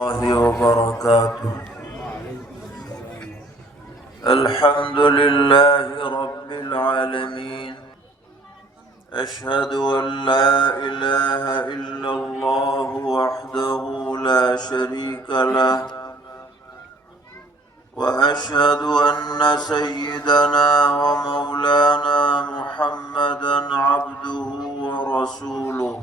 الله وبركاته. الحمد لله رب العالمين. أشهد أن لا إله إلا الله وحده لا شريك له، وأشهد أن سيدنا ومولانا محمدا عبده ورسوله،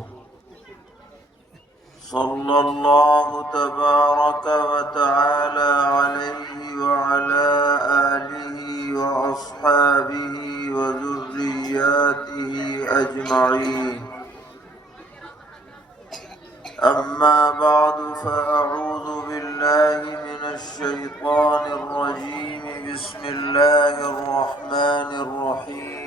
صلى الله تبارك وتعالى عليه وعلى آله وأصحابه وذرياته أجمعين. أما بعد، فأعوذ بالله من الشيطان الرجيم. بسم الله الرحمن الرحيم.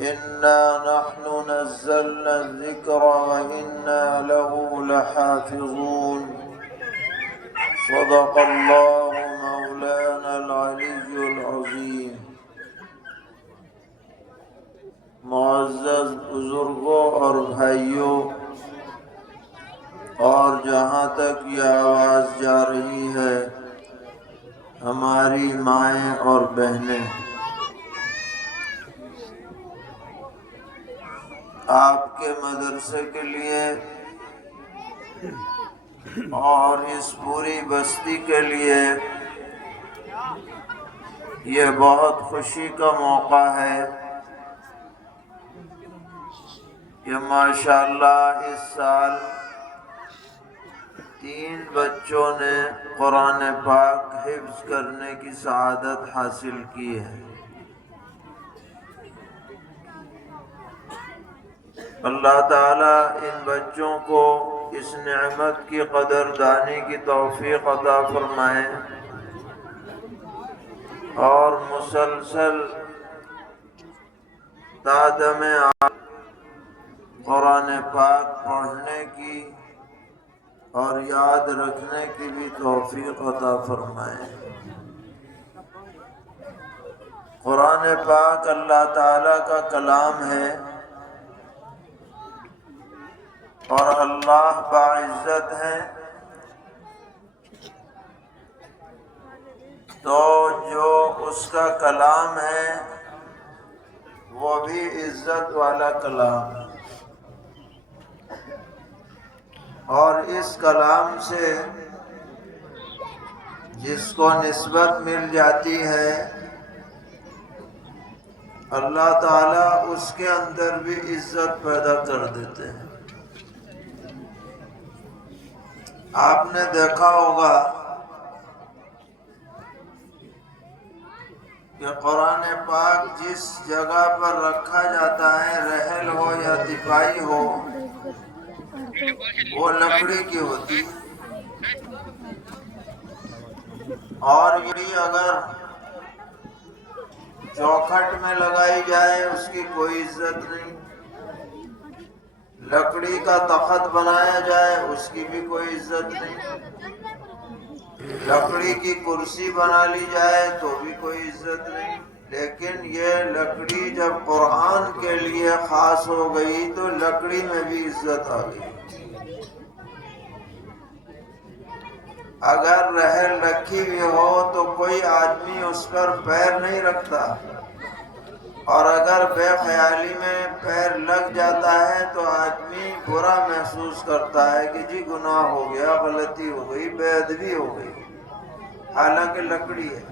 إنا نحن نزلنا الذكر وإنا له لحافظون. صدق الله مولانا العلي العظيم. معزز بزرگوں اور بھائیوں، اور جہاں تک یہ آواز جا رہی ہے، ہماری مائیں اور بہنیں، آپ کے مدرسے کے لیے اور اس پوری بستی کے لیے یہ بہت خوشی کا موقع ہے کہ ماشاءاللہ اس سال 3 بچوں نے قرآن پاک حفظ کرنے کی سعادت حاصل کی ہے۔ اللہ تعالیٰ ان بچوں کو اس نعمت کی قدر دانی کی توفیق عطا فرمائے اور مسلسل تادم قرآن پاک پڑھنے کی اور یاد رکھنے کی بھی توفیق عطا فرمائے۔ قرآن پاک اللہ تعالیٰ کا کلام ہے، اور اللہ باعزت ہے، تو جو اس کا کلام ہے وہ بھی عزت والا کلام ہے، اور اس کلام سے جس کو نسبت مل جاتی ہے، اللہ تعالیٰ اس کے اندر بھی عزت پیدا کر دیتے ہیں۔ آپ نے دیکھا ہوگا کہ قرآن پاک جس جگہ پر رکھا جاتا ہے، رحل ہو یا تپائی ہو، وہ لکڑی کی ہوتی ہے، اور یہ اگر چوکھٹ میں لگائی جائے اس کی کوئی عزت نہیں، لکڑی کا تخت بنایا جائے اس کی بھی کوئی عزت نہیں، لکڑی کی کرسی بنا لی جائے تو بھی کوئی عزت نہیں، لیکن یہ لکڑی جب قرآن کے لیے خاص ہو گئی تو لکڑی میں بھی عزت آ گئی۔ اگر رحل رکھی ہوئی ہو تو کوئی آدمی اس پر پیر نہیں رکھتا، اور اگر بے خیالی میں پیر لگ جاتا ہے تو آدمی برا محسوس کرتا ہے کہ جی گناہ ہو گیا، غلطی ہو گئی، بے ادبی ہو گئی، حالانکہ لکڑی ہے۔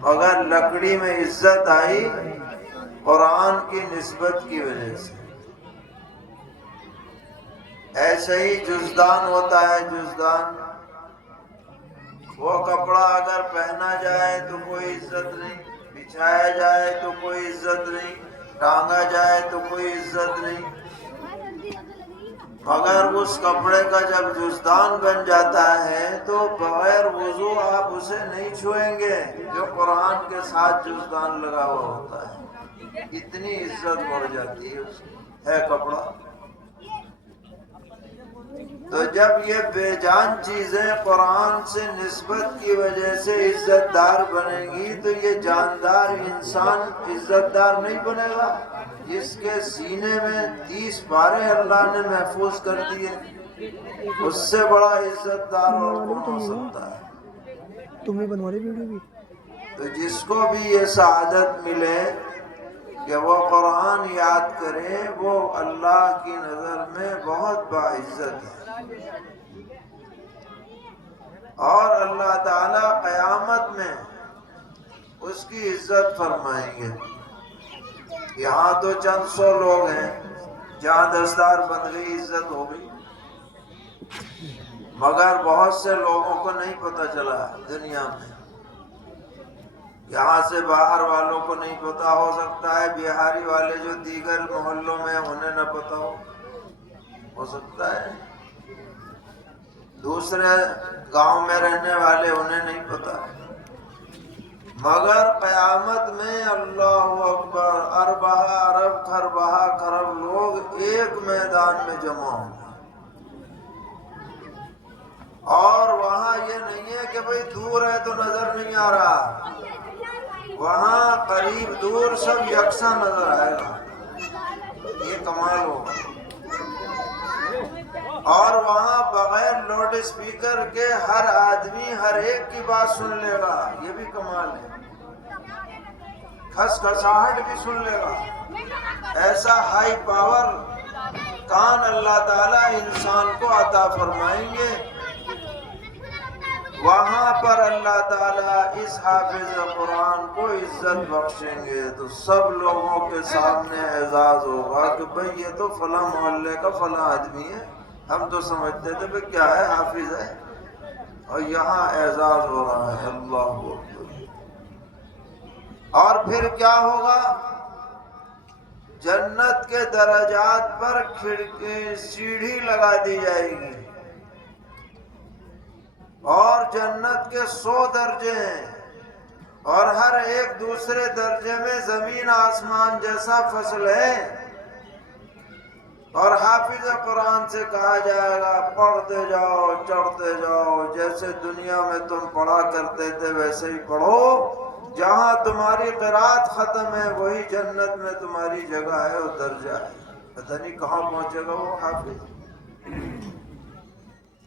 مگر لکڑی میں عزت آئی قرآن کی نسبت کی وجہ سے۔ ایسے ہی جزدان ہوتا ہے، جزدان، وہ کپڑا اگر پہنا جائے تو کوئی عزت نہیں، بچھایا جائے تو کوئی عزت نہیں، ٹانگا جائے تو کوئی عزت نہیں، مگر اس کپڑے کا جب جزدان بن جاتا ہے تو بغیر وضو آپ اسے نہیں چھوئیں گے جو قرآن کے ساتھ جزدان لگا ہوا ہوتا ہے، اتنی عزت بڑھ جاتی ہے اس کی، ہے کپڑا۔ تو جب یہ بے جان چیزیں قرآن سے نسبت کی وجہ سے عزت دار بنے گی تو یہ جاندار انسان عزت دار نہیں بنے گا۔ جس کے سینے میں 30 پارے اللہ نے محفوظ کر دیے، اس سے بڑا عزت دار اور کون ہو سکتا ہے؟ تم نے بنوا لی ویڈیو بھی؟ تو جس کو بھی یہ سعادت ملے کہ وہ قرآن یاد کرے، وہ اللہ کی نظر میں بہت باعزت ہے، اور اللہ تعالی قیامت میں اس کی عزت فرمائیں گے۔ یہاں تو چند 100 لوگ ہیں، جہاں دستار بن گئی عزت ہو گئی، مگر بہت سے لوگوں کو نہیں پتہ چلا دنیا میں۔ یہاں سے باہر والوں کو نہیں پتا، ہو سکتا ہے بہاری والے جو دیگر محلوں میں انہیں نہ پتا ہو سکتا ہے دوسرے گاؤں میں رہنے والے انہیں نہیں پتا، مگر قیامت میں اللہ اکبر اربہ ارب خربہ خرب لوگ ایک میدان میں جمع ہوں گے، اور وہاں یہ نہیں ہے کہ بھئی دور ہے تو نظر نہیں آ رہا، وہاں قریب دور سب یکساں نظر آئے گا، یہ کمال ہوگا۔ اور وہاں بغیر لاؤڈ اسپیکر کے ہر آدمی ہر ایک کی بات سن لے گا، یہ بھی کمال ہے، کھسکھساہٹ بھی سن لے گا، ایسا ہائی پاور کان اللہ تعالیٰ انسان کو عطا فرمائیں گے۔ وہاں پر اللہ تعالیٰ اس حافظ قرآن کو عزت بخشیں گے، تو سب لوگوں کے سامنے اعزاز ہوگا کہ بھئی یہ تو فلاں محلے کا فلاں آدمی ہے، ہم تو سمجھتے تھے بھئی کیا ہے، حافظ ہے، اور یہاں اعزاز ہو رہا ہے، اللہ اکبر۔ اور پھر کیا ہوگا؟ جنت کے درجات پر کھڑکی سیڑھی لگا دی جائے گی، اور جنت کے 100 درجے ہیں، اور ہر ایک دوسرے درجے میں زمین آسمان جیسا فصل ہے، اور حافظ قرآن سے کہا جائے گا پڑھتے جاؤ چڑھتے جاؤ، جیسے دنیا میں تم پڑھا کرتے تھے ویسے ہی پڑھو، جہاں تمہاری قرات ختم ہے وہی جنت میں تمہاری جگہ ہے اور درجہ ہے، پتہ نہیں کہاں پہنچے گا وہ حافظ۔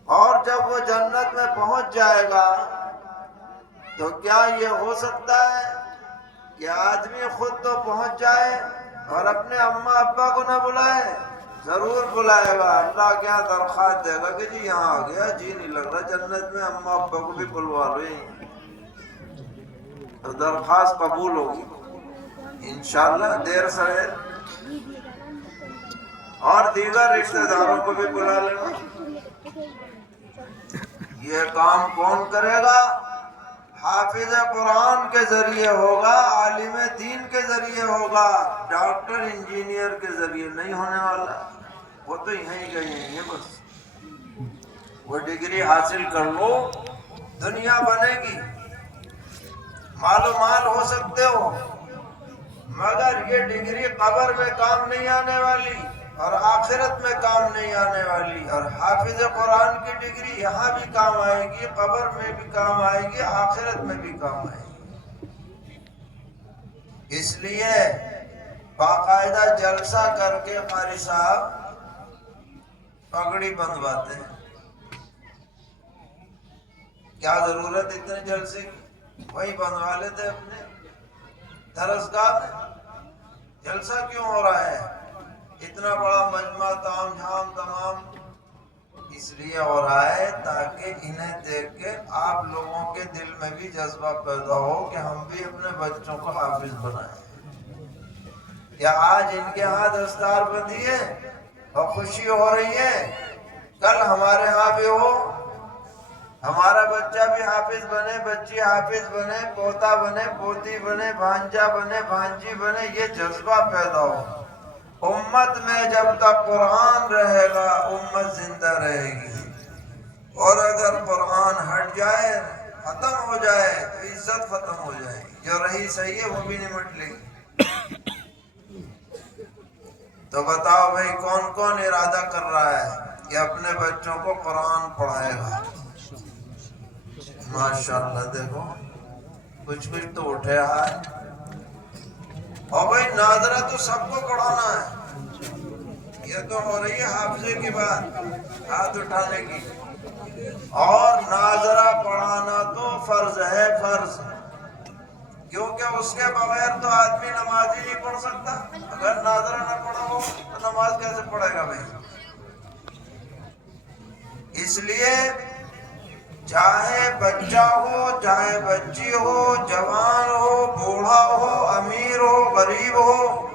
اور جب وہ جنت میں پہنچ جائے گا تو کیا یہ ہو سکتا ہے کہ آدمی خود تو پہنچ جائے اور اپنے اماں ابا کو نہ بلائے؟ ضرور بلائے گا، اللہ کے یہاں درخواست دے گا کہ جی یہاں آ گیا، جی نہیں لگ رہا جنت میں، اماں ابا کو بھی بلوا لو، تو درخواست قبول ہوگی انشاءاللہ دیر سویر، اور دیگر رشتہ داروں کو بھی بلا لینا۔ یہ کام کون کرے گا؟ حافظ قرآن کے ذریعے ہوگا، عالم دین کے ذریعے ہوگا، ڈاکٹر انجینئر کے ذریعے نہیں ہونے والا، وہ تو یہیں گئے ہیں بس، وہ ڈگری حاصل کر لو دنیا بنے گی، مال و مال ہو سکتے ہو، مگر یہ ڈگری قبر میں کام نہیں آنے والی اور آخرت میں کام نہیں آنے والی، اور حافظ قرآن کی ڈگری یہاں بھی کام آئے گی، قبر میں بھی کام آئے گی، آخرت میں بھی کام آئے گی۔ اس لیے باقاعدہ جلسہ کر کے قاری صاحب پگڑی بندھواتے ہیں، کیا ضرورت اتنے جلسے کی، وہی بندھوا لیتے اپنے درسگاہ میں، جلسہ کیوں ہو رہا ہے اتنا بڑا مجمع تام جھام تمام؟ اس لیے ہو رہا ہے تاکہ انہیں دیکھ کے آپ لوگوں کے دل میں بھی جذبہ پیدا ہو کہ ہم بھی اپنے بچوں کو حافظ بنائیں۔ کیا آج ان کے ہاں دستار بندھی ہے اور خوشی ہو رہی ہے، کل ہمارے ہاں بھی ہو، ہمارا بچہ بھی حافظ بنے، بچی حافظ بنے، پوتا بنے، پوتی بنے، بھانجا بنے، بھانجی بنے، یہ جذبہ پیدا ہو۔ امت میں جب تک قرآن رہے گا امت زندہ رہے گی، اور اگر قرآن ہٹ جائے ختم ہو جائے تو عزت ختم ہو جائے گی، جو رہی صحیح ہے وہ بھی نمٹ لے گی۔ تو بتاؤ بھئی کون کون ارادہ کر رہا ہے کہ اپنے بچوں کو قرآن پڑھائے گا؟ ماشاءاللہ دیکھو کچھ تو اٹھے ہاتھ، اور بھائی ناظرہ تو سب کو پڑھانا ہے، یہ تو ہو رہی ہے حافظے کی بات، ہاتھ اٹھانے کی، اور ناظرہ پڑھانا تو فرض ہے، فرض، کیونکہ اس کے بغیر تو آدمی نماز ہی نہیں پڑھ سکتا۔ اگر ناظرہ نہ پڑھا ہو تو نماز کیسے پڑھے گا بھائی؟ اس لیے چاہے بچہ ہو، چاہے بچی ہو، جوان ہو، بوڑھا ہو، امیر ہو، غریب ہو،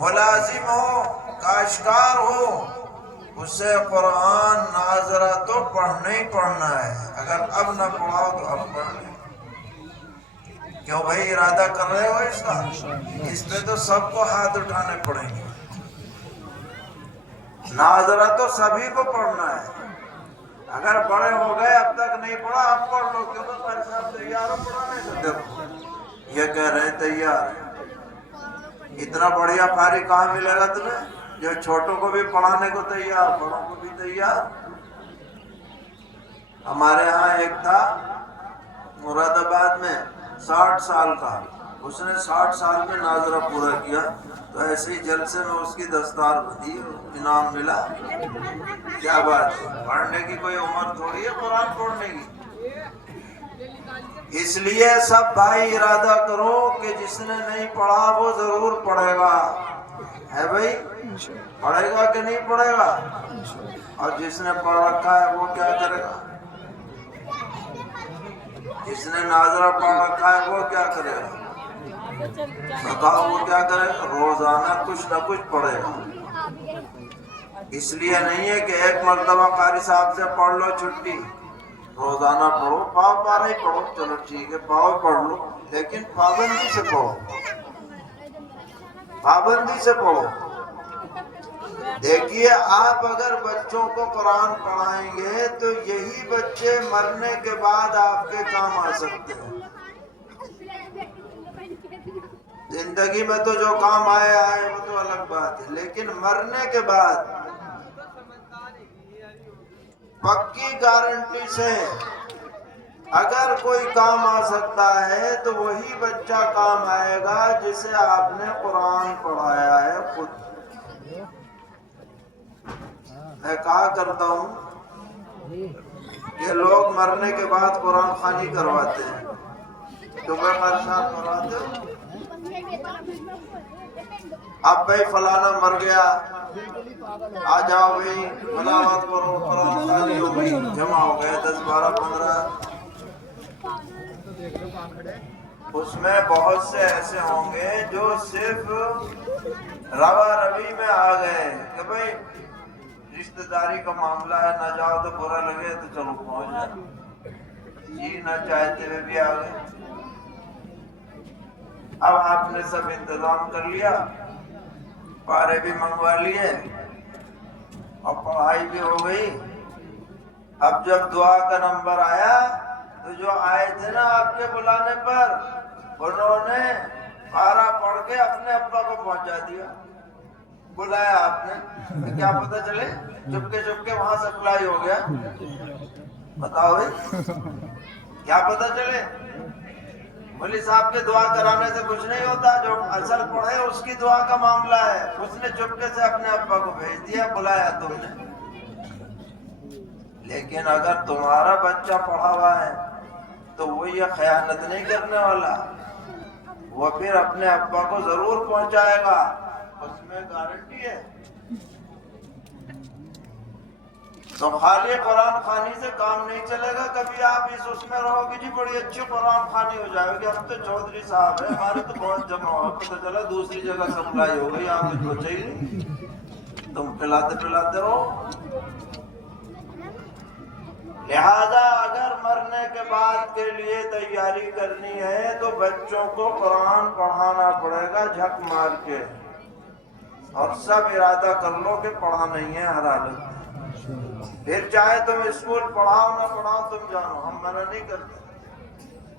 ملازم ہو، کاشتکار ہو، اسے قرآن ناظرہ تو پڑھنا ہی پڑھنا ہے۔ اگر اب نہ پڑھاؤ تو اب پڑھ لیں۔ کیوں بھائی ارادہ کر رہے ہو اس کا؟ اس پہ تو سب کو ہاتھ اٹھانے پڑیں گے۔ ناظرہ تو سبھی کو پڑھنا ہے۔ اگر بڑے ہو گئے اب تک نہیں پڑھا، اب پڑھ لو، کیونکہ قاری صاحب تیار ہو پڑھانے سے۔ دیکھو یہ کہہ رہے ہیں تیار ہے۔ اتنا بڑھیا قاری کہاں ملے گا تمہیں جو چھوٹوں کو بھی پڑھانے کو تیار، بڑوں کو بھی تیار۔ ہمارے ہاں ایک تھا مراد آباد میں 60 سال کا، اس نے 60 سال میں ناظرہ پورا کیا، تو ایسے ہی جلسے میں اس کی دستار بندھی، انعام ملا۔ کیا بات ہے، پڑھنے کی کوئی عمر تھوڑی ہے قرآن پڑھنے کی۔ اس لیے سب بھائی ارادہ کرو کہ جس نے نہیں پڑھا وہ ضرور پڑھے گا، ہے بھائی؟ پڑھے گا کہ نہیں پڑھے گا؟ اور جس نے پڑھ رکھا ہے وہ کیا کرے گا؟ جس نے ناظرہ پڑھ رکھا ہے وہ کیا کرے گا؟ بتاؤ وہ کیا کرے گا؟ روزانہ کچھ نہ کچھ پڑھے گا۔ اس لیے نہیں ہے کہ ایک مرتبہ قاری صاحب سے پڑھ لو چھٹی، روزانہ پڑھو، پاؤ پارا ہی پڑھو، چلو ٹھیک ہے پاؤ پڑھ لو، لیکن پابندی سے پڑھو، پابندی سے پڑھو۔ دیکھیے آپ اگر بچوں کو قرآن پڑھائیں گے تو یہی بچے مرنے کے بعد آپ کے کام آ سکتے ہیں۔ زندگی میں تو جو کام آئے وہ تو الگ بات ہے، لیکن مرنے کے بعد پکی گارنٹی سے اگر کوئی کام آ سکتا ہے تو وہی بچہ کام آئے گا جسے آپ نے قرآن پڑھایا ہے خود۔ میں کہا کرتا ہوں کہ لوگ مرنے کے بعد قرآن خوانی کرواتے ہیں، صبح قاری صاحب کرواتے ہو، اب بھائی فلانا مر گیا، آ جاؤ بھائی مداوت کرو، قرآن خوانی ہو گئی، جمع ہو گئے 10 12 15۔ اس میں بہت سے ایسے ہوں گے جو صرف روا روی میں آ گئے کہ بھائی رشتہ داری کا معاملہ ہے، نہ جاؤ تو برا لگے تو چلو پہنچ جائے، جی نہ چاہتے ہوئے بھی آ گئے۔ اب آپ نے سب انتظام کر لیا، پارے بھی منگوا لیے اور پڑھائی بھی ہو گئی۔ اب جب دعا کا نمبر آیا تو جو آئے تھے نا آپ کے بلانے پر، انہوں نے پارا پڑھ کے اپنے ابا کو پہنچا دیا۔ بلایا آپ نے، کیا پتہ چلے چپکے چپکے وہاں سپلائی ہو گیا۔ بتاؤ بھائی کیا پتہ چلے؟ مولوی صاحب کے دعا کرانے سے کچھ نہیں ہوتا، جو اصل پڑھے اس کی دعا کا معاملہ ہے۔ اس نے چپکے سے اپنے ابا کو بھیج دیا، بلایا تم نے۔ لیکن اگر تمہارا بچہ پڑھا ہوا ہے تو وہ یہ خیانت نہیں کرنے والا، وہ پھر اپنے ابا کو ضرور پہنچائے گا، اس میں گارنٹی ہے۔ تو خالی قرآن خوانی سے کام نہیں چلے گا۔ کبھی آپ اس میں رہو گے جی بڑی اچھی قرآن خوانی ہو جائے گی، ہم تو چودھری صاحب ہیں، ہمارے تو بہت جمع ہوا، پتہ چلا دوسری جگہ سپلائی ہو گئی، یہاں کچھ بچے ہی نہیں، تم پلاتے پلاتے رہو۔ لہذا اگر مرنے کے بعد کے لیے تیاری کرنی ہے تو بچوں کو قرآن پڑھانا پڑے گا جھک مار کے، اور سب ارادہ کر لو کہ پڑھانا ہی ہے ہر حالت میں۔ پھر چاہے تم اسکول پڑھاؤ نہ پڑھاؤ تم جانو، ہم منع نہیں کرتے،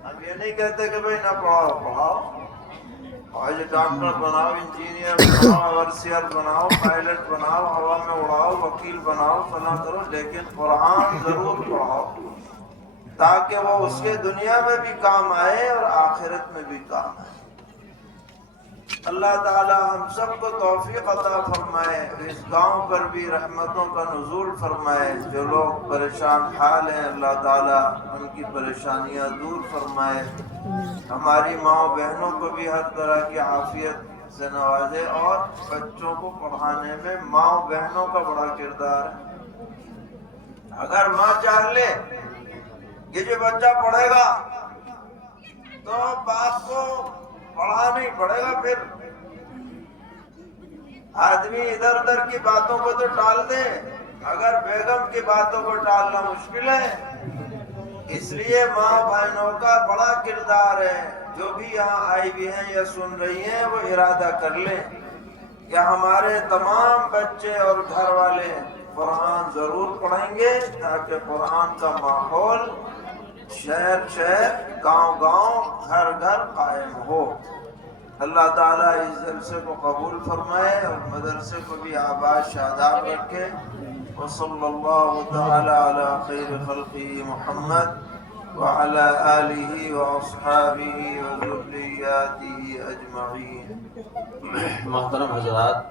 ہم یہ نہیں کہتے کہ بھئی نہ پڑھاؤ، پڑھاؤ، آج ڈاکٹر بناؤ، انجینئر بناؤ، اوورسیئر بناؤ، پائلٹ بناؤ، ہوا میں اڑاؤ، وکیل بناؤ، فلاں کرو، لیکن قرآن ضرور پڑھاؤ تاکہ وہ اس کے دنیا میں بھی کام آئے اور آخرت میں بھی کام آئے۔ اللہ تعالی ہم سب کو توفیق عطا فرمائے، اس گاؤں پر بھی رحمتوں کا نزول فرمائے۔ جو لوگ پریشان حال ہیں اللہ تعالی ان کی پریشانیاں دور فرمائے۔ ہماری ماں بہنوں کو بھی ہر طرح کی عافیت سے نوازے، اور بچوں کو پڑھانے میں ماں بہنوں کا بڑا کردار ہے۔ اگر ماں چاہ لے کہ جو بچہ پڑھے گا تو باپ کو پڑھا نہیں پڑے گا، پھر آدمی ادھر ادھر کی باتوں کو تو ٹال دے، اگر بیگم کی باتوں کو ٹالنا مشکل ہے۔ اس لیے ماں بہنوں کا بڑا کردار ہے۔ جو بھی یہاں آئی بھی ہیں یا سن رہی ہیں وہ ارادہ کر لیں کہ ہمارے تمام بچے اور گھر والے قرآن ضرور پڑھیں گے، تاکہ قرآن کا ماحول شہر شہر، گاؤں گاؤں، گھر گھر قائم ہو۔ اللہ تعالیٰ اس جلسے کو قبول فرمائے اور مدرسے کو بھی آباد شاداب رکھے۔ وصلی اللہ تعالی علی خیر خلقہ محمد وعلی آلہ واصحابہ وذریاتہ اجمعین۔ محترم حضرات،